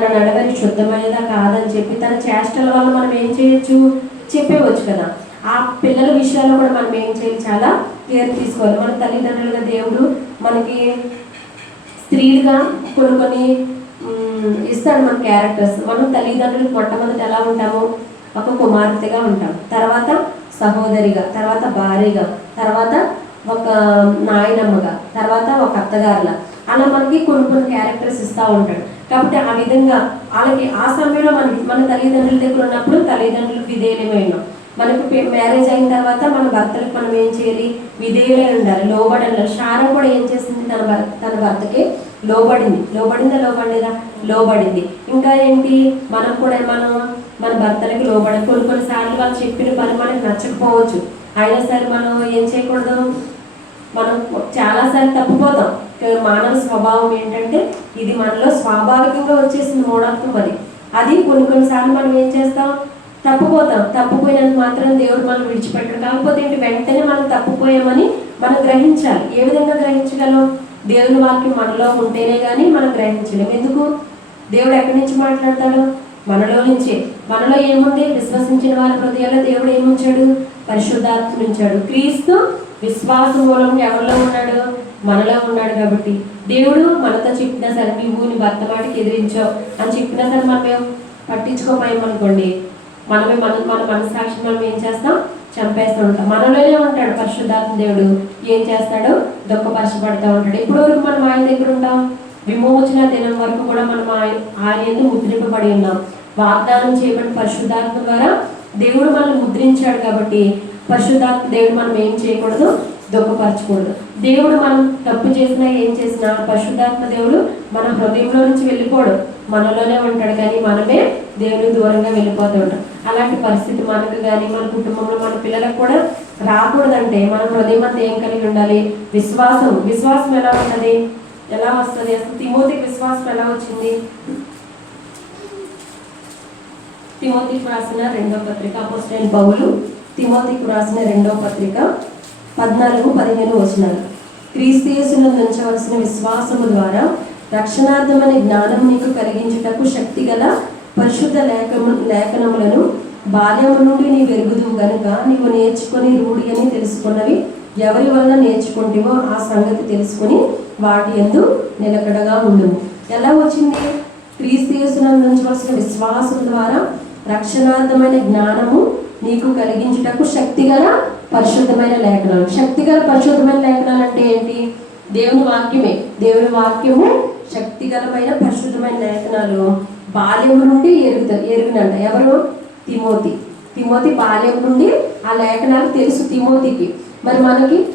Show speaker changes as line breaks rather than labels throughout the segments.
తన నడవని శుద్ధమైనదా కాదని చెప్పి తన చేష్టల వల్ల మనం ఏం చేయొచ్చు? చెప్పేవచ్చు కదా. ఆ పిల్లల విషయాల్లో కూడా మనం ఏం చేయాలి? చాలా కేర్ తీసుకోవాలి. మన తల్లిదండ్రులుగా దేవుడు మనకి స్త్రీలుగా కొన్ని కొన్ని ఇస్తాడు మన క్యారెక్టర్స్. మనం తల్లిదండ్రులు మొట్టమొదటి ఎలా ఉంటాము? ఒక కుమార్తెగా ఉంటాం. తర్వాత సహోదరిగా తర్వాత భార్యగా తర్వాత ఒక నాయనమ్మగా తర్వాత ఒక అత్తగారులా. అలా మనకి కొన్ని కొన్ని క్యారెక్టర్స్ ఇస్తూ ఉంటాడు. కాబట్టి ఆ విధంగా వాళ్ళకి ఆ సమయంలో మన మన తల్లిదండ్రుల దగ్గర ఉన్నప్పుడు తల్లిదండ్రులు విధేయులమై ఉన్నాం మనకు మ్యారేజ్ అయిన తర్వాత మన భర్తలకు మనం ఏం చేయాలి? విధేయులై ఉండాలి. లోబడి ఉండాలి శారం కూడా ఏం చేసింది? తన భర్త తన భర్తకి లోబడింది. లోబడిందా? లోబడలేదా? లోబడింది. ఇంకా ఏంటి? మనం కూడా మనం మన భర్తలకి లోబడి కొన్ని కొన్నిసార్లు వాళ్ళు చెప్పిన పని మనకు నచ్చకపోవచ్చు. అయినా సరే మనం ఏం చేయకూడదు? మనం చాలాసార్లు తప్పిపోతాం. మానవ స్వభావం ఏంటంటే ఇది మనలో స్వాభావికంగా వచ్చేసింది మూఢత్వం అది అది కొన్ని కొన్నిసార్లు మనం ఏం చేస్తాం? తప్పుపోతాం. తప్పుపోయినంత మాత్రం దేవుడు మనం విడిచిపెట్టడం. కాకపోతే ఏంటి? వెంటనే మనం తప్పుపోయామని మనం గ్రహించాలి. ఏ విధంగా గ్రహించగలం? దేవుని వాక్యం మనలో ఉంటేనే కానీ మనం గ్రహించలేం. ఎందుకు? దేవుడు ఎక్కడి నుంచి మాట్లాడతాడు? మనలో నుంచే మనలో ఏముంది విశ్వసించిన వారి హృదయాల్లో దేవుడు ఏముంచాడు? పరిశుద్ధాత్మ ఉంచాడు. క్రీస్తు విశ్వాస మూలం ఎవరిలో ఉన్నాడు? మనలో ఉన్నాడు కాబట్టి. దేవుడు మనతో చెప్పినా సరే మీ నీ భర్త మాటకి ఎదిరించావు అని చెప్పినా సరే మనం పట్టించుకోపోయామనుకోండి మనమే మన మన మనసాక్షి మనం ఏం చేస్తాం? చంపేస్తూ ఉంటాం. మనలోనే ఉంటాడు పరిశుద్ధాత్మ దేవుడు. ఏం చేస్తాడు? దుఃఖపరచబడుతూ ఉంటాడు. ఎప్పుడు వరకు మనం ఆయన దగ్గర ఉంటాం? విమోచన దినం వరకు కూడా మనం ఆయన ఆయన ముద్రింపబడి ఉన్నాం. వాగ్దానం చేయబడిన పరిశుద్ధాత్మ ద్వారా దేవుడు మనల్ని ముద్రించాడు కాబట్టి పరిశుద్ధాత్మ దేవుడు మనం ఏం చేయకూడదు? దుఃఖపరచకూడదు దేవుడు మనం తప్పు చేసినా ఏం చేసినా పరిశుద్ధాత్మ దేవుడు మన హృదయంలో నుంచి వెళ్ళిపోడు. మనలోనే ఉంటాడు కానీ మనమే దేవుని దూరంగా వెళ్ళిపోతూ ఉంటాం. అలాంటి పరిస్థితి మనకు కానీ మన కుటుంబంలో మన పిల్లలకు కూడా రాకూడదంటే మన హృదయం అంతా ఏం కలిగి ఉండాలి? విశ్వాసం. విశ్వాసం ఎలా ఉన్నది ఎలా వస్తుంది? అసలు తిమోతికి విశ్వాసం ఎలా వచ్చింది? తిమోతికి రాసిన రెండో పత్రిక అపోస్టైన్ పౌలు తిమోతికి రాసిన రెండో పత్రిక పద్నాలుగు పదిహేను వచనాలు. క్రీస్తు ఉంచవలసిన విశ్వాసము ద్వారా రక్షణార్థమైన జ్ఞానం నీకు కలిగించుటకు శక్తిగల పరిశుద్ధ లేఖము లేఖనములను బాల్యము నుండి నీ వెరుగుదువు గనుక నీవు నేర్చుకొని రూఢి అని తెలుసుకున్నవి ఎవరి వల్ల నేర్చుకుంటేవో ఆ సంగతి తెలుసుకొని వాటి ఎందు నిలకడగా ఉండు ఎలా వచ్చింది? క్రీస్తు యేసునందు ఉంచవలసిన విశ్వాసం ద్వారా రక్షణార్థమైన జ్ఞానము నీకు కలిగించుటకు శక్తిగల పరిశుద్ధమైన లేఖనాలు. శక్తిగల పరిశుద్ధమైన లేఖనాలు అంటే ఏంటి? దేవుని వాక్యమే. దేవుని వాక్యము శక్తిగలమైన పరిశుద్ధమైన లేఖనాలు. బాల్యం నుండి ఎరుగుత ఎరుగునంట. ఎవరు? తిమోతి. తిమోతి బాల్యం నుండి ఆ లేఖనాలు తెలుసు తిమోతికి. మరి మనకి?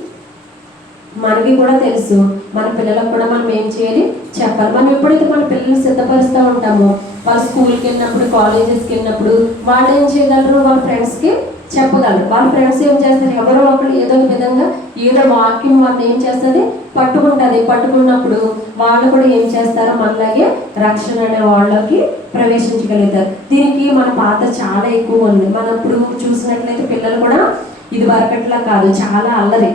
మనకి కూడా తెలుసు. మన పిల్లలకు కూడా మనం ఏం చేయాలి? చెప్పాలి. మనం ఎప్పుడైతే మన పిల్లల్ని సిద్ధపరుస్తూ ఉంటామో వాళ్ళు స్కూల్కి వెళ్ళినప్పుడు కాలేజెస్కి వెళ్ళినప్పుడు వాళ్ళు ఏం చేయగలరు వాళ్ళ ఫ్రెండ్స్కి చెప్పగలరు. వాళ్ళ ఫ్రెండ్స్ ఏం చేస్తారు? ఎవరో ఒకరు ఏదో విధంగా ఏదో వాక్యం వాళ్ళు ఏం చేస్తుంది పట్టుకుంటుంది పట్టుకున్నప్పుడు వాళ్ళు కూడా ఏం చేస్తారో? మనలాగే రక్షణ అనే వాళ్ళకి ప్రవేశించగలుగుతారు. దీనికి మన పాత్ర చాలా ఎక్కువ ఉంది. మనం ఇప్పుడు చూసినట్లయితే పిల్లలు కూడా ఇది వరకట్లా కాదు. చాలా అల్లరి.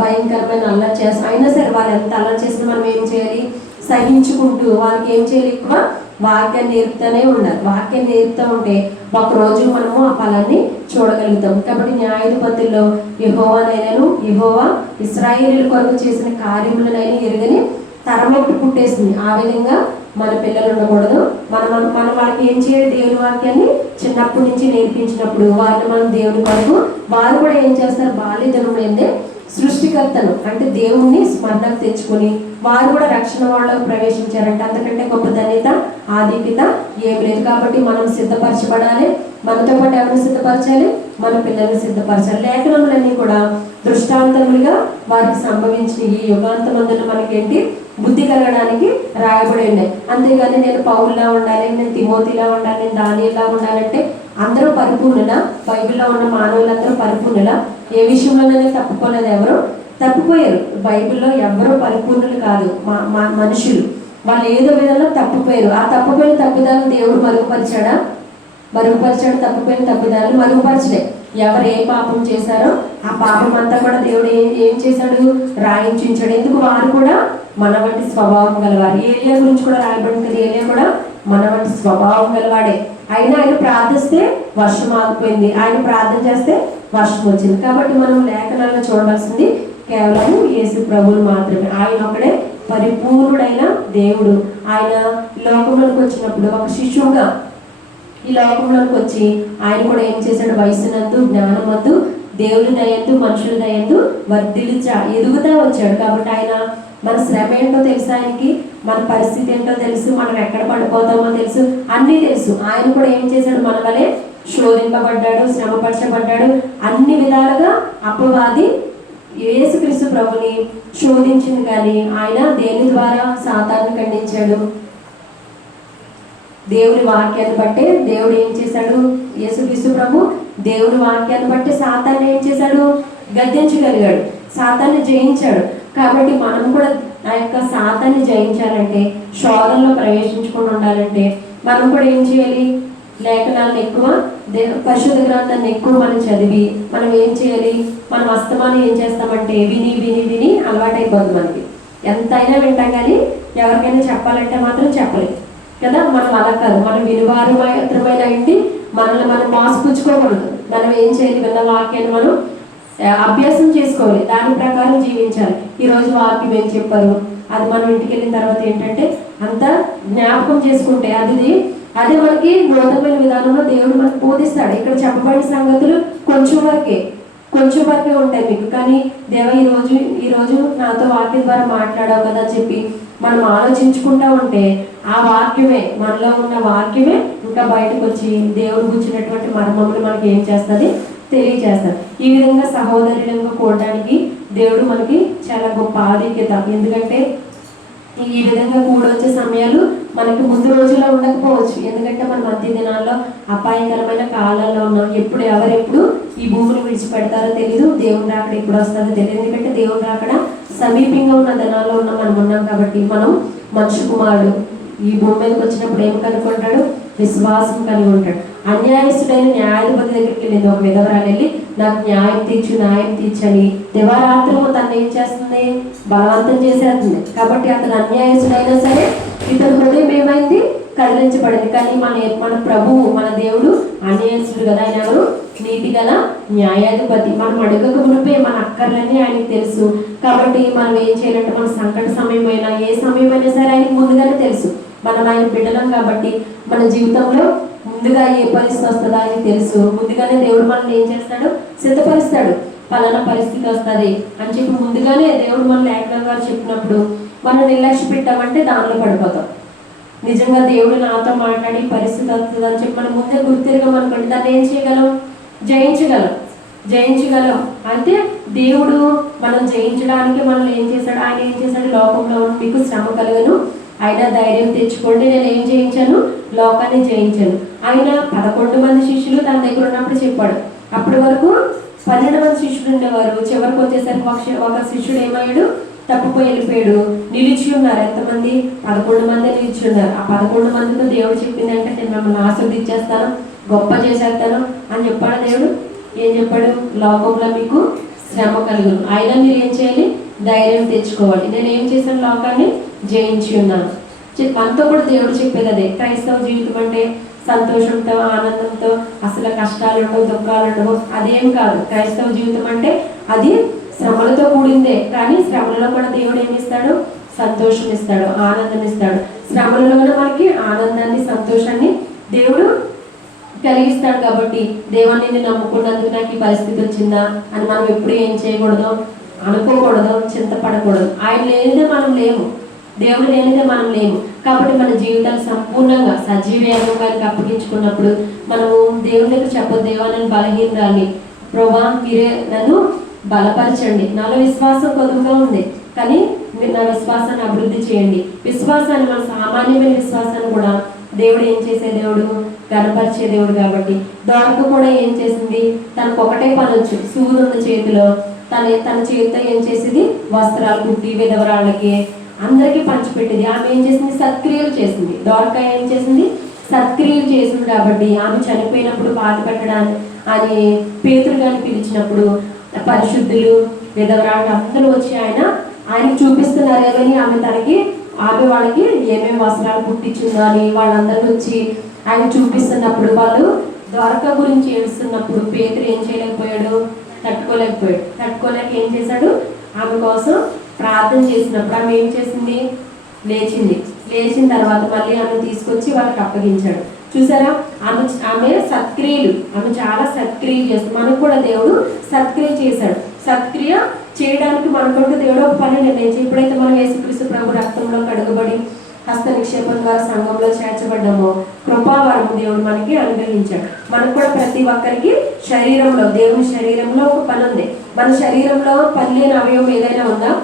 భయంకరమైన అల్లరి చేస్తాం అయినా సరే వాళ్ళు ఎంత అల్లరి చేసినా మనం ఏం చేయాలి? సహించుకుంటూ వాళ్ళకి ఏం చేయాలి? ఎక్కువ వాక్యం నేర్పుతూనే ఉన్నారు వాక్యం నేర్పుతూ ఉంటే ఒక రోజు మనము ఆ ఫలాన్ని చూడగలుగుతాం. కాబట్టి న్యాయాధిపతుల్లో యహోవానైనాను యహోవా ఇస్రాయేలీల కొరకు చేసిన కార్యములనైనా ఎరుగని తరమొట్టు పుట్టేసింది. ఆ విధంగా మన పిల్లలు ఉండకూడదు. మనం మనం మన వాళ్ళకి ఏం చేయాలి? దేవుని వాక్యాన్ని చిన్నప్పటి నుంచి నేర్పించినప్పుడు వారిని మనం దేవుని కొరకు వారు కూడా ఏం చేస్తారు? బాల్యతనం ఏందే సృష్టికర్తను అంటే దేవుణ్ణి స్మరణకు తెచ్చుకొని వారు కూడా రక్షణ వాళ్ళకు ప్రవేశించారంటే. అంతకంటే గొప్ప ధన్యత ఆధిక్యత ఏం లేదు. కాబట్టి మనం సిద్ధపరచబడాలి. మనతో పాటు ఎవరిని సిద్ధపరచాలి? మన పిల్లల్ని సిద్ధపరచాలి. లేఖనములన్నీ కూడా దృష్టాంతములుగా వారికి సంభవించిన ఈ యుగాంతమందున మనకేంటి? బుద్ధి కలగడానికి రాయబడి ఉన్నాయి. అంతేగాని నేను పౌల్లా ఉండాలి నేను తిమోతిలా ఉండాలి నేను దానిలా ఉండాలంటే అందరూ పరిపూర్ణుల? బైబిల్లో ఉన్న మానవులందరూ పరిపూర్ణుల? ఏ విషయంలోనైనా తప్పుకోలేదు ఎవరు? తప్పిపోయారు. బైబిల్లో ఎవరో పరిపూర్ణులు కాదు. మా మా మనుషులు. వాళ్ళు ఏదో విధంగా తప్పిపోయారు. ఆ తప్పిపోయిన తప్పిదాలను దేవుడు మరుగుపరిచాడా? మరుగుపరిచాడు తప్పిపోయిన తప్పిదాలను మరుగుపరచలే. ఎవరు ఏ పాపం చేశారో ఆ పాపం అంతా కూడా దేవుడు ఏం ఏం చేశాడు? రాయించాడు ఎందుకు వారు కూడా? మన వంటి స్వభావం గలవారు. ఏలియా గురించి కూడా రాయబడింది కదా ఏలియా కూడా మన వంటి స్వభావం గలవాడే. అయినా ఆయన ప్రార్థిస్తే వర్షం ఆగిపోయింది. ఆయన ప్రార్థన చేస్తే వర్షం వచ్చింది. కాబట్టి మనం లేఖనాల్లో చూడవలసింది కేవలం యేసు ప్రభువులు మాత్రమే. ఆయన ఒకడే పరిపూర్ణుడైన దేవుడు. ఆయన లోకంలోకి వచ్చినప్పుడు ఒక శిష్యుగా ఈ లోకంలోకి వచ్చి ఆయన కూడా ఏం చేశాడు? వయసునందు జ్ఞానమందు దేవుడి దయందు మనుషుల దయందు వర్ధిల్చా ఎదుగుతా వచ్చాడు. కాబట్టి ఆయన మన శ్రమ ఏంటో తెలుసు ఆయనకి? మన పరిస్థితి ఏంటో తెలుసు? మనం ఎక్కడ పడిపోతామో తెలుసు? అన్నీ తెలుసు. ఆయన కూడా ఏం చేశాడు? మన వలే శోధింపబడ్డాడు శ్రమపరచబడ్డాడు. అన్ని విధాలుగా అపవాది యేసుక్రీస్తు ప్రభుని శోధించింది కానీ ఆయన దేని ద్వారా సాతాన్ని ఖండించాడు? దేవుని వాక్యాన్ని బట్టే దేవుడు ఏం చేశాడు? యేసుక్రీస్తు ప్రభు దేవుని వాక్యాన్ని బట్టి సాతాన్ని ఏం చేశాడు? గద్దించగలిగాడు. సాతాన్ని జయించాడు. కాబట్టి మనం కూడా ఆ యొక్క సాతాన్ని జయించాలంటే శోధనలో ప్రవేశించుకుని ఉండాలంటే మనం కూడా ఏం చేయాలి? లేఖనాలను ఎక్కువ దే పరిశుద్ధ గ్రంథాన్ని ఎక్కువ మనం చదివి మనం ఏం చేయాలి? మనం అస్తమానం ఏం చేస్తామంటే విని విని విని అలవాటైపోద్ది మనకి. ఎంతైనా వింటాం కానీ ఎవరికైనా చెప్పాలంటే మాత్రం చెప్పలేదు కదా? మనం అలా కాదు. మనం వినివారు మాత్రమైన ఇంటి మనల్ని మనం మోసపుచ్చుకోకూడదు. మనం ఏం చేయాలి? విన్న వాక్యాన్ని మనం అభ్యాసం చేసుకోవాలి. దాని ప్రకారం జీవించాలి. ఈరోజు వాక్యం ఏం చెప్పారు? అది మనం ఇంటికి వెళ్ళిన తర్వాత ఏంటంటే అంత జ్ఞాపకం చేసుకుంటే అది అదే మనకి నూతనమైన విధానంలో దేవుడు మనకు బోధిస్తాడు. ఇక్కడ చెప్పబడిన సంగతులు కొంచెం వరకే కొంచెం వరకే ఉంటాయి మీకు. కానీ దేవ ఈ రోజు ఈ రోజు నాతో వాక్యం ద్వారా మాట్లాడావు కదా చెప్పి మనం ఆలోచించుకుంటా ఉంటే ఆ వాక్యమే మనలో ఉన్న వాక్యమే ఇంకా బయటకు వచ్చి దేవుడు కూర్చున్నటువంటి మర్మములు మనకి ఏం చేస్తుంది? తెలియజేస్తారు ఈ విధంగా సహోదరులంగా కూడడానికి దేవుడు మనకి చాలా గొప్ప ఆధిక్యత. ఎందుకంటే ఈ విధంగా కూడొచ్చే సమయాలు మనకి ముందు రోజుల్లో ఉండకపోవచ్చు. ఎందుకంటే మన మధ్య దినాల్లో అపాయకరమైన కాలాల్లో ఉన్నాం. ఎప్పుడు ఎవరెప్పుడు ఈ భూమిని విడిచిపెడతారో తెలియదు దేవుని రాకడ ఎప్పుడు వస్తుందో తెలియదు ఎందుకంటే దేవుని రాకడ సమీపంగా ఉన్న దినాల్లో ఉన్న మనం ఉన్నాం కాబట్టి మనం మనుషు కుమారుడు ఈ భూమి మీదకి వచ్చినప్పుడు ఏం ఉంటాడు? విశ్వాసం కలిగి ఉంటాడు. అన్యాయస్తుడైన న్యాయాధిపతి దగ్గరికి వెళ్ళింది ఒక విధవరాలు వెళ్ళి నాకు న్యాయం తీర్చు న్యాయం తీర్చని దివారాత్రము తను ఏం చేస్తుంది? బలవంతం చేసేస్తుంది. కాబట్టి అతను అన్యాయస్తుడైనా సరే ఇతని హృదయం ఏమైంది? కదిలించబడింది. కానీ మన మన ప్రభువు మన దేవుడు అన్యాయస్తుడు కదా. ఆయన ఎవరు? నీతి గల న్యాయాధిపతి. మనం అడగక మునిపే మన అక్కర్లన్నీ ఆయనకి తెలుసు. కాబట్టి మనం ఏం చేయాలంటే మన సంకట సమయమైనా ఏ సమయమైనా సరే ఆయనకి ముందుగానే తెలుసు. మనం ఆయన బిడ్డలం కాబట్టి మన జీవితంలో ముందుగా ఏ పరిస్థితి వస్తుందో ఆయనకి తెలుసు. ముందుగానే దేవుడు మనల్ని ఏం చేస్తాడు? సిద్ధపరుస్తాడు. పలానా పరిస్థితి వస్తుంది అని చెప్పి ముందుగానే దేవుడు మనల్ని లేఖనం గారు చెప్పినప్పుడు మనం నిర్లక్ష్య పెట్టామంటే దానిలో పడిపోతాం. నిజంగా దేవుడు నాతో మాట్లాడి పరిస్థితి వస్తుంది అని చెప్పి మనం ముందే గుర్తిరగమనుకోండి దాన్ని ఏం చేయగలం? జయించగలం. జయించగలం. అంటే దేవుడు మనం జయించడానికి మనల్ని ఏం చేశాడు? ఆయన ఏం చేశాడు? లోకంలో ఉన్న మీకు శ్రమ కలగను. ఆయన ధైర్యం తెచ్చుకోండి నేను ఏం చేయించాను? లోకాన్ని జయించాను. ఆయన పదకొండు మంది శిష్యులు తన దగ్గర ఉన్నప్పుడు చెప్పాడు. అప్పటి వరకు పన్నెండు మంది శిష్యులు ఉండేవారు. చివరికి వచ్చేసరికి ఒక శి- ఒక శిష్యుడు ఏమయ్యాడు? తప్పిపోయి వెళ్ళిపోయాడు. నిలిచి ఉన్నారు ఎంతమంది? పదకొండు మంది నిలిచి ఉన్నారు. ఆ పదకొండు మందితో దేవుడు చెప్పింది అంటే నేను మిమ్మల్ని ఆస్వాదించేస్తాను గొప్ప చేసేస్తాను అని చెప్పాడు దేవుడు? ఏం చెప్పాడు? లోకంలో మీకు శ్రమ కలుగును. అయినా మీరు ఏం చేయాలి? ధైర్యం తెచ్చుకోవాలి. నేను ఏం చేశాను లోకాన్ని? జయించి ఉన్నాను. మనతో కూడా దేవుడు చెప్పేది అదే. క్రైస్తవ జీవితం అంటే సంతోషంతో ఆనందంతో అసలు కష్టాలు ఉండవు దుఃఖాలు ఉండవు అదేం కాదు. క్రైస్తవ జీవితం అంటే అది శ్రమలతో కూడిందే. కానీ శ్రమలలో కూడా దేవుడు ఏమిస్తాడు? సంతోషం ఇస్తాడు ఆనందం ఇస్తాడు శ్రమలలోనే మనకి ఆనందాన్ని సంతోషాన్ని దేవుడు కలిగిస్తాడు కాబట్టి దేవుణ్ణి నేను నమ్ముకున్నందుకు నాకు ఈ పరిస్థితి వచ్చిందా? అని మనం ఎప్పుడు ఏం చేయకూడదు? అనుకోకూడదు చింతపడకూడదు. ఆయన లేనిదే మనం లేము. దేవుడు లేనిదే మనం లేము. కాబట్టి మన జీవితాలు సంపూర్ణంగా సజీవేగంగానికి అప్పగించుకున్నప్పుడు మనము దేవుని దగ్గర చెప్పదు దేవా నేను బలహీనరాలి. ప్రభా మీరే నన్ను బలపరచండి. నాలో విశ్వాసం కొద్దిగా ఉంది కానీ మీరు నా విశ్వాసాన్ని అభివృద్ధి చేయండి. విశ్వాసాన్ని మన సామాన్యమైన విశ్వాసాన్ని కూడా దేవుడు ఏం చేసే దేవుడు? గణపరిచే దేవుడు కాబట్టి. దొరక కూడా ఏం చేసింది? తనకు ఒకటే పనొచ్చు. సూది ఉంది చేతిలో తన తన చేతితో ఏం చేసింది? వస్త్రాలు కుట్టి విధవరాళ్ళకి అందరికీ పంచిపెట్టింది. ఆమె ఏం చేసింది? సత్క్రియలు చేసింది. దొరక ఏం చేసింది? సత్క్రియలు చేసింది కాబట్టి ఆమె చనిపోయినప్పుడు పాత పెట్టడానికి అని పేతులు కానీ పిలిచినప్పుడు పరిశుద్ధులు విధవరాళ్ళు అందరూ వచ్చి ఆయన ఆయన చూపిస్తున్నారు ఏమని ఆమె తనకి ఆమె వాళ్ళకి ఏమేమి వస్త్రాలు కుట్టించిందో అని వాళ్ళందరూ వచ్చి ఆయన చూపిస్తున్నప్పుడు వాళ్ళు ద్వారక గురించి ఏడుస్తున్నప్పుడు పేతురు ఏం చేయలేకపోయాడు? తట్టుకోలేకపోయాడు. తట్టుకోలేక ఏం చేశాడు? ఆమె కోసం ప్రార్థన చేసినప్పుడు ఆమె ఏం చేసింది? లేచింది. లేచిన తర్వాత మళ్ళీ ఆమె తీసుకొచ్చి వాళ్ళకి అప్పగించాడు. చూసారా? ఆమె ఆమె సత్క్రియలు. ఆమె చాలా సత్క్రియలు చేస్తుంది మనకు కూడా దేవుడు సత్క్రియ చేశాడు. సత్క్రియ చేయడానికి మనకుంటూ దేవుడు ఒక పని నిర్ణయించి ఎప్పుడైతే మనం యేసుక్రీస్తు ప్రభు రక్తంలో కడుగుబడి హస్త నిక్షేపం ద్వారా సంఘంలో చేర్చబడ్డామో కృపావరం దేవుడు మనకి అనుగ్రహించాడు. మనకు కూడా ప్రతి ఒక్కరికి శరీరంలో దేవుని శరీరంలో ఒక పని ఉంది. మన శరీరంలో పని లేని అవయవం ఏదైనా ఉందా?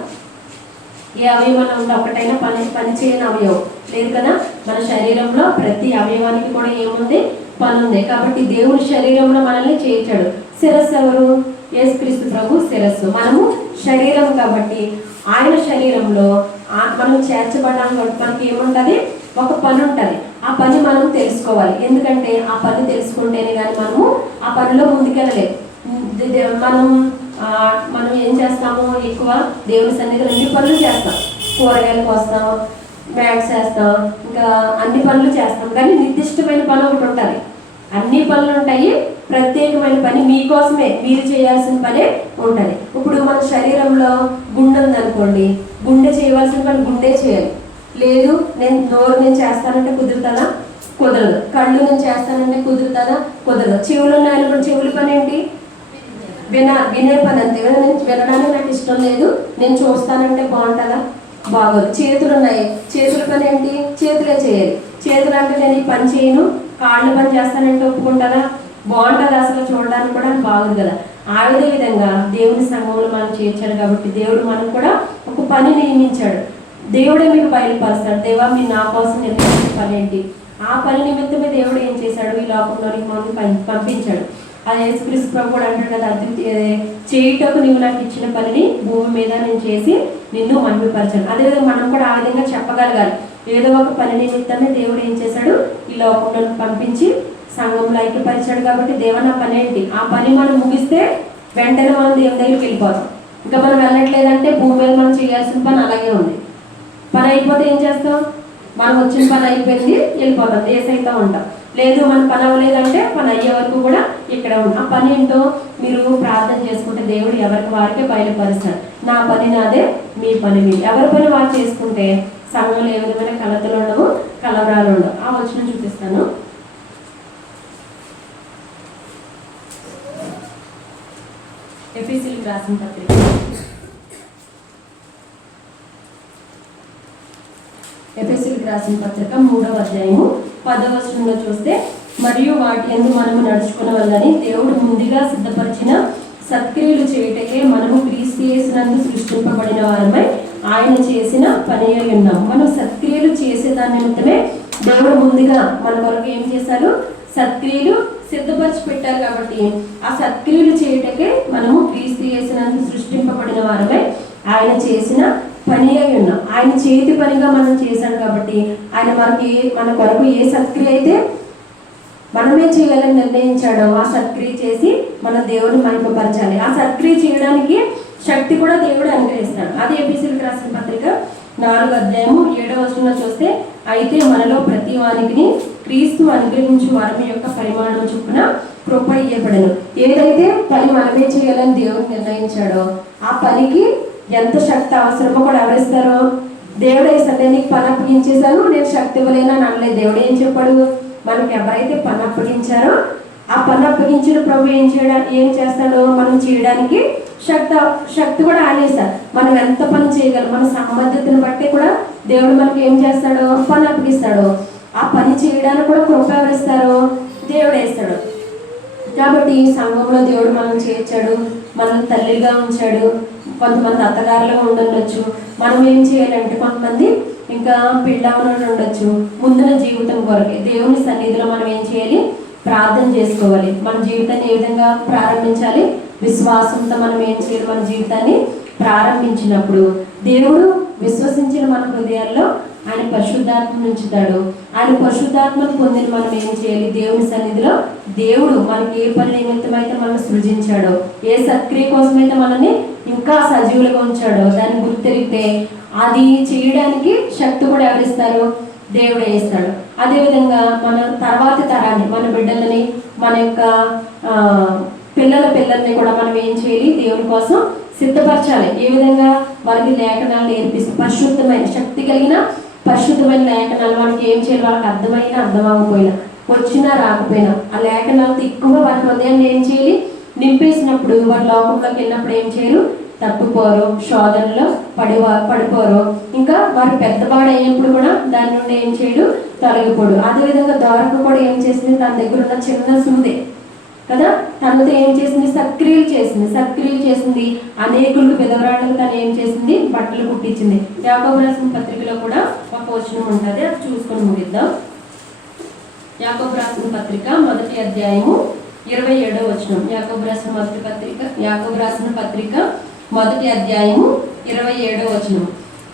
ఏ అవయవం ఉందో? ఒకటైనా పని పని చేయని అవయవం. లేదు కదా? మన శరీరంలో ప్రతి అవయవానికి కూడా ఏముంది? పని ఉంది కాబట్టి దేవుని శరీరంలో మనల్ని చేర్చాడు. శిరస్సు ఎవరు? యేసుక్రీస్తు ప్రభు శిరస్సు. మనము శరీరం కాబట్టి ఆయన శరీరంలో ఆ- మనం చేర్చబడడానికి మనకి ఏముంటుంది? ఒక పని ఉంటుంది ఆ పని మనం తెలుసుకోవాలి. ఎందుకంటే ఆ పని తెలుసుకుంటేనే కానీ మనము ఆ పనిలో ముందుకెళ్ళలేదు మనం మనం ఏం చేస్తాము ఎక్కువ దేవుని సన్నిధి రెండు పనులు చేస్తాం. కూరగాయలు కోస్తాం మ్యాట్స్ వేస్తాం ఇంకా అన్ని పనులు చేస్తాం. కానీ నిర్దిష్టమైన పని ఒకటి ఉంటుంది. అన్ని పనులు ఉంటాయి. ప్రత్యేకమైన పని మీకోసమే మీరు చేయాల్సిన పనే ఉంటుంది. ఇప్పుడు మన శరీరంలో గుండె ఉందనుకోండి గుండె చేయవలసిన పని గుండె చేయాలి. లేదు నేను నోరు నేను చేస్తానంటే కుదురుతానా? కుదరదు. కళ్ళు నేను చేస్తానంటే కుదురుతానా? కుదరదు. చెవులు ఉన్నాయనుకోండి చెవుల పని ఏంటి? విన వినే పని అంతే కదా. నేను వినడానికి నాకు ఇష్టం లేదు. నేను చూస్తానంటే బాగుంటుందా? బాగోదు. చేతులు ఉన్నాయి. చేతుల పని ఏంటి? చేతులే చేయాలి. చేతులు అంటే నేను ఈ పని చేయను. కాళ్ళు పని చేస్తానంటే ఒప్పుకుంటానా? బాగుంటుంది అసలు చూడడానికి కూడా బాగుంది కదా. ఆ విధ విధంగా దేవుని సంఘంలో మనం చేర్చాడు కాబట్టి దేవుడు మనకు కూడా ఒక పని నియమించాడు. దేవుడే మీకు బయలుపరుస్తాడు. దేవా మీరు నా కోసం నిర్ణయించిన పని ఏంటి? ఆ పని నిమిత్తమే దేవుడు ఏం చేశాడు? ఈ లోకంలోనికి మనం పం- పంపించాడు. అది యేసుక్రీస్తు ప్రభు కూడా అంటాడు కదా అద్వితీయ చేయుటకు నీవు నాకు ఇచ్చిన పనిని భూమి మీద నేను చేసి నిన్ను మహిమపరచాను. అదేవిధంగా మనం కూడా ఆ విధంగా చెప్పగలగాలి. ఏదో ఒక పని నిమిత్తమే దేవుడు ఏం చేశాడు? ఈ లోకంలో పంపించి సంఘంలో ఐక్యపరిచాడు కాబట్టి దేవ నా పని ఏంటి? ఆ పని మనం ముగిస్తే వెంటనే మనం దేవుని దగ్గరికి వెళ్ళిపోతాం. ఇంకా మనం వెళ్ళట్లేదంటే భూమి మీద మనం చేయాల్సిన పని అలాగే ఉంది. పని అయిపోతే ఏం చేస్తాం? మనం వచ్చిన పని అయిపోయింది వెళ్ళిపోతాం దేశైతే ఉంటాం. లేదు మన పని అవ్వలేదంటే పని అయ్యే వరకు కూడా ఇక్కడ ఉంటాం. ఆ పని ఏంటో మీరు ప్రార్థన చేసుకుంటే దేవుడు ఎవరికి వారికే బయలుపరుస్తాడు. నా పని నాదే మీ పని మీ ఎవరి పని వారు చేసుకుంటే సంఘంలో ఏ విధమైన కలతలు ఉండవు కలవరాలు ఉండవు. ఆ వచ్చిన చూపిస్తాను. ఎఫీసీలకు రాసిన పత్రిక. ఎఫెసీలకు రాసిన పత్రిక మూడవ అధ్యాయము పదవ వచనంలో చూస్తే మరియు వాటి ఎందు మనము నడుచుకున్న వల్లని దేవుడు ముందుగా సిద్ధపరిచిన సత్క్రియలు చేయుటకే మనము క్రీస్తు యేసునందు సృష్టింపబడిన వారమై ఆయన చేసిన పని అయి ఉన్నాం. మనం సత్క్రియలు చేసే దాని నిమిత్తమే దేవుడు ముందుగా మన కొరకు ఏం చేశారు సత్క్రియలు సిద్ధపరిచి పెట్టారు కాబట్టి ఆ సత్క్రియలు చేయుటకే మనము క్రీస్తు చేసినందు సృష్టింపబడిన వారమై ఆయన చేసిన పని అయి ఉన్నాం. ఆయన చేతి పనిగా మనం చేశాం కాబట్టి ఆయన మనకి మన కొరకు ఏ సత్క్రియ అయితే మనమే చేయాలని నిర్ణయించాడో ఆ సత్క్రియ చేసి మన దేవుని మహిమపరచాలి. ఆ సత్క్రియ చేయడానికి శక్తి కూడా దేవుడు అనుగ్రహిస్తాడు. అది ఏపీసీలకు రాసిన పత్రిక నాలుగు అధ్యాయము ఏడవ వచనంలో చూస్తే అయితే మనలో ప్రతి వారికి క్రీస్తు అనుగ్రహించు వరం యొక్క పరిమాణం చొప్పున కృప ఇయ్యబడను. ఏదైతే పని మనమే చేయాలని దేవుడు నిర్ణయించాడో ఆ పనికి ఎంత శక్తి అవసరమో కూడా ఎవరిస్తారు? దేవుడు ఇస్తాడు. నీకు పని అప్పగించేశాను నేను శక్తి ఇవ్వలేను అని అనలేదు. దేవుడు ఏం చెప్పాడు? మనకి ఎవరైతే పని అప్పగించారో ఆ పని అప్పగించిన ప్రభు ఏం చేయడా ఏం చేస్తాడో మనం చేయడానికి శక్తి శక్తి కూడా ఆనేస్తారు మనం ఎంత పని చేయగలం మన సామర్థ్యతను బట్టి కూడా దేవుడు మనకి ఏం చేస్తాడో? పని అప్పగిస్తాడు. ఆ పని చేయడానికి కూడా కృప ఎవరిస్తారు? దేవుడు వేస్తాడు కాబట్టి ఈ సంఘంలో దేవుడు మనం చేర్చాడు మనల్ని తల్లిగా ఉంచాడు కొంతమంది అత్తగారులుగా ఉండొచ్చు. మనం ఏం చేయాలంటే కొంతమంది ఇంకా పిల్లవనోడు ఉండొచ్చు. ముందున జీవితం కొరకే దేవుని సన్నిధిలో మనం ఏం చేయాలి? ప్రార్థన చేసుకోవాలి. మన జీవితాన్ని ఏ విధంగా ప్రారంభించాలి? విశ్వాసంతో మనం ఏం చేయాలి? మన జీవితాన్ని ప్రారంభించినప్పుడు. దేవుడు విశ్వసించిన మన హృదయాల్లో ఆయన పరిశుద్ధాత్మ ఉంచుతాడు ఆయన పరిశుద్ధాత్మను పొందిన మనం ఏం చేయాలి? దేవుని సన్నిధిలో దేవుడు మనకి ఏ పని నిమిత్తం అయితే మనం సృజించాడో ఏ సత్క్రియ కోసమైతే మనల్ని ఇంకా సజీవులుగా ఉంచాడో దాన్ని గుర్తెరిగితే అది చేయడానికి శక్తి కూడా ఎవరిస్తారు దేవుడే ఇస్తాడు. అదేవిధంగా మన తర్వాత తరాన్ని మన బిడ్డలని మన యొక్క పిల్లల పిల్లల్ని కూడా మనం ఏం చేయాలి? దేవుని కోసం సిద్ధపరచాలి. ఏ విధంగా? వారికి లేఖనాలు నేర్పిస్తూ పరిశుద్ధమైన శక్తి కలిగిన పరిశుద్ధమైన లేఖనాలు వాళ్ళకి ఏం చేయాలి వాళ్ళకి అర్థమైనా అర్థం వచ్చినా రాకపోయినా ఆ లేఖనాలతో ఎక్కువ వారి హృదయాన్ని ఏం చేయాలి? నింపేసినప్పుడు వారి లోకంలోకి వెళ్ళినప్పుడు ఏం చేయరు తప్పిపోరు శోధనలో పడి పడిపోరు. ఇంకా వారు పెద్దవాడు అయినప్పుడు కూడా దాని నుండి ఏం చేయడు తొలగిపోడు. అదేవిధంగా దొరక కూడా ఏం చేసింది? తన దగ్గర ఉన్న చిన్న సూదే. కదా? తనతో ఏం చేసింది? సక్రియలు చేసింది. సక్రియలు చేసింది. అనేకులకు విధవరాళ్ళకు తను ఏం చేసింది? బట్టలు కుట్టించింది. యాకోబు రాసిన పత్రికలో కూడా ఒక వచనం ఉంటుంది. అది చూసుకొని ముగిద్దాం. యాకోబు రాసిన పత్రిక మొదటి అధ్యాయము ఇరవై ఏడో వచనం. యాకోబు రాసిన మొదటి పత్రిక యాకోబు రాసిన పత్రిక మొదటి అధ్యాయము ఇరవై ఏడో వచనం.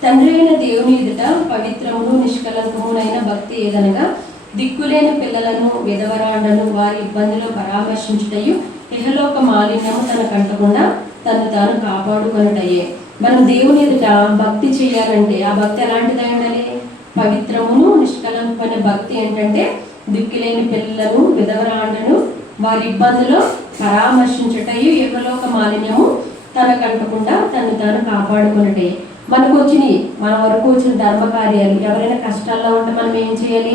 తండ్రి అయిన దేవుని ఎదుట పవిత్రమును నిష్కలంకమునైన భక్తి ఏదనగా దిక్కులేని పిల్లలను విధవరాండను వారి ఇబ్బందులు పరామర్శించుటయు ఇహలోక మాలిన్యము తన కంటకుండా తను తాను కాపాడుకొనుటయే. మనం దేవుని ఎదుట భక్తి చేయాలంటే ఆ భక్తి ఎలాంటిదై ఉండాలి పవిత్రమును నిష్కలంకమైన భక్తి ఏంటంటే దిక్కులేని పిల్లలను విధవరాండను వారి ఇబ్బందులు పరామర్శించుటయు ఇహలోక మాలిన్యము తన కంటకుండా తను తాను కాపాడుకున్నటే మనకు వచ్చినాయి మన వరకు వచ్చిన ధర్మ కార్యాలు ఎవరైనా కష్టాల్లో ఉంటే మనం ఏం చేయాలి?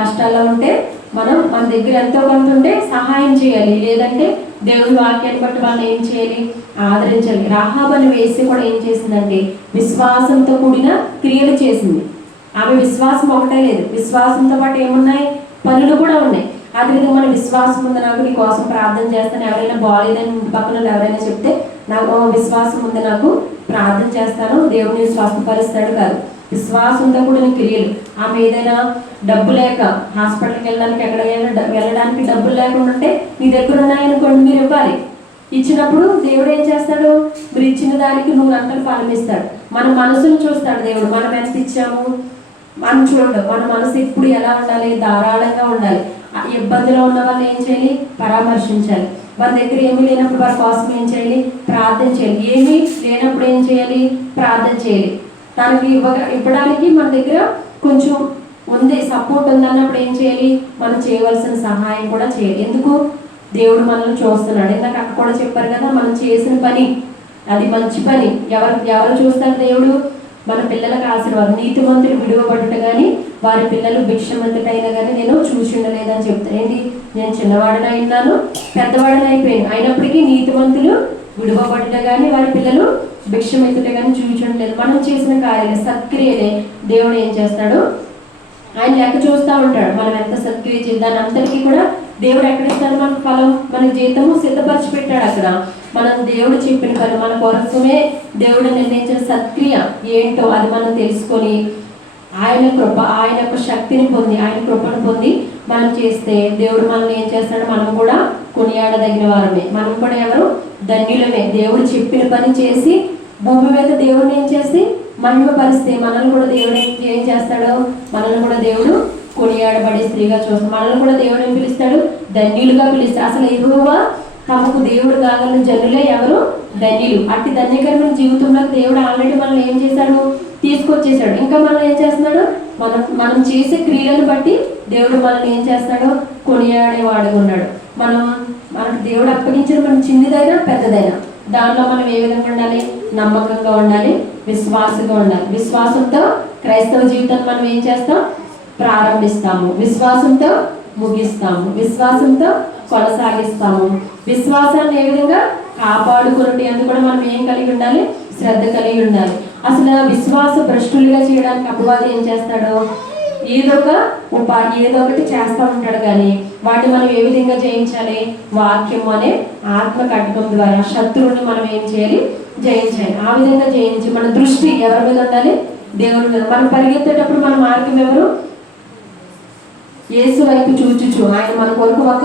కష్టాల్లో ఉంటే మనం మన దగ్గర ఎంతో కొంత ఉంటే సహాయం చేయాలి. లేదంటే దేవుని వాక్యాన్ని బట్టి వాళ్ళని ఏం చేయాలి? ఆదరించాలి. రాహాబని వేసి కూడా ఏం చేసిందంటే విశ్వాసంతో కూడిన క్రియలు చేసింది. ఆమె విశ్వాసం ఒకటే లేదు. విశ్వాసంతో పాటు ఏమున్నాయి? పనులు కూడా ఉన్నాయి. అదేవిధంగా మన విశ్వాసం ఉంది? నాకు నీ కోసం ప్రార్థన చేస్తాను. ఎవరైనా బాగాలేదని పక్కన ఎవరైనా చెప్తే నాకు విశ్వాసం ఉంది? నాకు ప్రార్థన చేస్తాను. దేవుడిని స్వస్థపరుస్తాడు కాదు. విశ్వాసంతో కూడిన క్రియలు ఆమె ఏదైనా డబ్బు లేక హాస్పిటల్కి వెళ్ళడానికి ఎక్కడికైనా వెళ్ళడానికి డబ్బులు లేకుండా ఉంటే మీ దగ్గర ఉన్నాయనుకోండి మీరు ఇవ్వాలి. ఇచ్చినప్పుడు దేవుడు ఏం చేస్తాడు? మీరు ఇచ్చిన దానికి నువ్వు అంతలు పాలమిస్తాడు మన మనసును చూస్తాడు దేవుడు. మనం ఎంత ఇచ్చాము? మనం చూడడు. మన మనసు ఎప్పుడు ఎలా ఉండాలి? ధారాళంగా ఉండాలి. ఇబ్బందిలో ఉన్న వాళ్ళు ఏం చేయాలి? పరామర్శించాలి. వారి దగ్గర ఏమీ లేనప్పుడు వారి కోసం ఏం చేయాలి? ప్రార్థన చేయాలి. ఏమీ లేనప్పుడు ఏం చేయాలి? ప్రార్థన చేయాలి. దానికి ఇవ్వ ఇవ్వడానికి మన దగ్గర కొంచెం ఉంది. సపోర్ట్ ఉంది అన్నప్పుడు ఏం చేయాలి? మనం చేయవలసిన సహాయం కూడా చేయాలి. ఎందుకు? దేవుడు మనల్ని చూస్తున్నాడు. ఇందాక అక్క కూడా చెప్పారు కదా మనం చేసిన పని అది మంచి పని. ఎవరు ఎవరు చూస్తారు దేవుడు? మన పిల్లలకు ఆశీర్వాదం. నీతిమంతులు విడువబడుట కానీ వారి పిల్లలు భిక్షమంతుడైనా కానీ నేను చూసిండలేదని చెప్తాను. ఏంటి? నేను చిన్నవాడిని అయినాను పెద్దవాడిని అయిపోయాను. అయినప్పటికీ నీతిమంతులు విడువబడుట కానీ వారి పిల్లలు భిక్షమెత్తుట కానీ చూసి మనం చేసిన కార్యాలు సత్క్రియనే. దేవుడు ఏం చేస్తాడు? ఆయన లెక్క చూస్తూ ఉంటాడు. మనం ఎంత సత్క్రియ చేద్దాం అందరికీ కూడా దేవుడు ఎక్కడ ఇస్తాడు? మనకు ఫలం మన జీతము సిద్ధపరిచి పెట్టాడు అక్కడ. మనం దేవుడు చెప్పిన పని మన కోసమే దేవుడు నిర్ణయించిన సత్క్రియ. ఏంటో అది మనం తెలుసుకొని ఆయన కృప ఆయన యొక్క శక్తిని పొంది ఆయన కృపను పొంది మనం చేస్తే దేవుడు మనల్ని ఏం చేస్తాడు? మనం కూడా కొనియాడదగిన వారమే. మనం కూడా ఎవరు? ధన్యులమే. దేవుడు చెప్పిన పని చేసి భూమి మీద దేవుడిని ఏం చేసి మహిమపరిస్తే మనల్ని కూడా దేవుడు ఏం- చేస్తాడు? మనల్ని కూడా దేవుడు కొనియాడబడే స్త్రీగా చూస్తాడు. మనల్ని కూడా దేవుడు ఏం పిలుస్తాడు? ధన్యులుగా పిలుస్తాడు. అసలు ఎగువ తమకు దేవుడు కాగలిగిన జనులే ఎవరు? ధన్యులు. అట్టి ధన్యకరమైన జీవితంలో దేవుడు ఆల్రెడీ మనల్ని ఏం చేశాడు? తీసుకొచ్చేసాడు ఇంకా మనం ఏం చేస్తున్నాడు? మనం మనం చేసే క్రియలను బట్టి దేవుడు మనల్ని ఏం చేస్తాడు కొనియాడేవాడు ఉన్నాడు. మనం మనకు దేవుడు అప్పగించిన మనం చిన్నదైనా పెద్దదైనా దానిలో మనం ఏ విధంగా ఉండాలి? నమ్మకంగా ఉండాలి విశ్వాసంగా ఉండాలి. విశ్వాసంతో క్రైస్తవ జీవితాన్ని మనం ఏం చేస్తాం? ప్రారంభిస్తాము. విశ్వాసంతో ముగిస్తాము. విశ్వాసంతో కొనసాగిస్తాము. విశ్వాసాన్ని ఏ విధంగా కాపాడుకున్నట్టు ఎందుకు కూడా మనం ఏం కలిగి ఉండాలి? శ్రద్ధ కలిగి ఉండాలి. అసలు విశ్వాస భ్రష్టులుగా చేయడానికి అపవాది ఏం చేస్తాడు? ఏదో ఒక ఉపా ఏదో ఒకటి చేస్తూ ఉంటాడు కానీ వాటిని మనం ఏ విధంగా జయించాలి? వాక్యం అనే ఆత్మ కట్టడం ద్వారా శత్రువుని మనం ఏం చేయాలి? జయించాలి. ఆ విధంగా జయించి మన దృష్టి ఎవరి మీద ఉండాలి? దేవుడి మీద. మనం పరిగెత్తేటప్పుడు మన మార్గం ఎవరు? యేసు వైపు చూచుచు. ఆయన మన కొరకు ఒక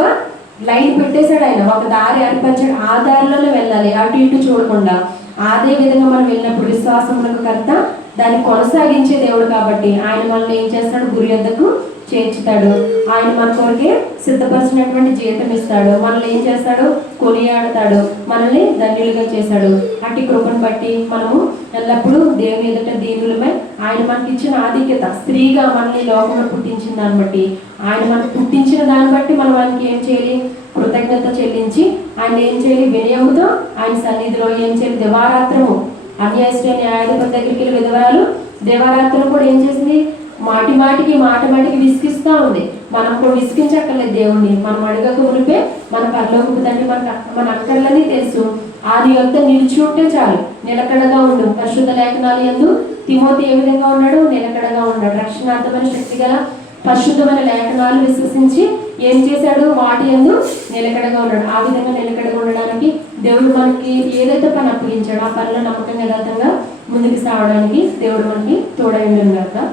లైన్ పెట్టేశాడు ఆయన. ఒక దారి ఏర్పరిచాడు. ఆ దారిలోనే వెళ్ళాలి. అటు ఇటు చూడకుండా. అదే విధంగా మనం వెళ్ళినప్పుడు విశ్వాసం కర్త దాన్ని కొనసాగించే దేవుడు కాబట్టి ఆయన మనల్ని ఏం చేస్తాడు? గురి యొద్దకు చేర్చుతాడు. ఆయన మన కొరకే సిద్ధపరిచినటువంటి జీవితం ఇస్తాడు. మనల్ని ఏం చేస్తాడు? కొనియాడతాడు. మనల్ని ధన్యులుగా చేశాడు అట్టి కృపను బట్టి మనము ఎల్లప్పుడూ దేవుని ఎదుట దీనులమై ఆయన మనకి ఇచ్చిన ఆధిక్యత స్త్రీగా మనల్ని లోకంలో పుట్టించిన దాన్ని బట్టి ఆయన మనకు పుట్టించిన దాన్ని బట్టి మనం ఆయనకి ఏం చేయాలి? కృతజ్ఞత చెల్లించి ఆయన ఏం చేయాలి? వినయముతో ఆయన సన్నిధిలో ఏం చేయాలి? దివారాత్రము అన్యాయశ్రీ న్యాయాధిపతి దగ్గరికి వెళ్ళి విధవరాలు దేవారాత్రులు కూడా ఏం చేసింది? మాటి మాటికి మాట మాటికి విసిగిస్తూ ఉంది. మనం కూడా విసిగించక్కర్లేదు దేవుణ్ణి. మనం అడగక మునిపే మన పరలోకపు తండ్రి మన మన అక్కర్లని తెలుసు. ఆది యొక్క నిలిచి ఉంటే చాలు. నిలకడగా ఉండు. పరిశుద్ధ లేఖనాలు ఎందు తిమోతి ఏ విధంగా ఉన్నాడు? నిలకడగా ఉన్నాడు. రక్షణార్థమైన శక్తి గల పరిశుద్ధమైన లేఖనాలు విశ్వసించి ఏం చేశాడు? వాటి ఎందు నిలకడగా ఉన్నాడు. ఆ విధంగా నిలకడగా ఉండడానికి దేవుడు మనకి ఏదైతే పని అప్పగించాడో ఆ పనిలో నమ్మకంగా యథార్థంగా ముందుకు సాగడానికి దేవుడు మనకి తోడై కదా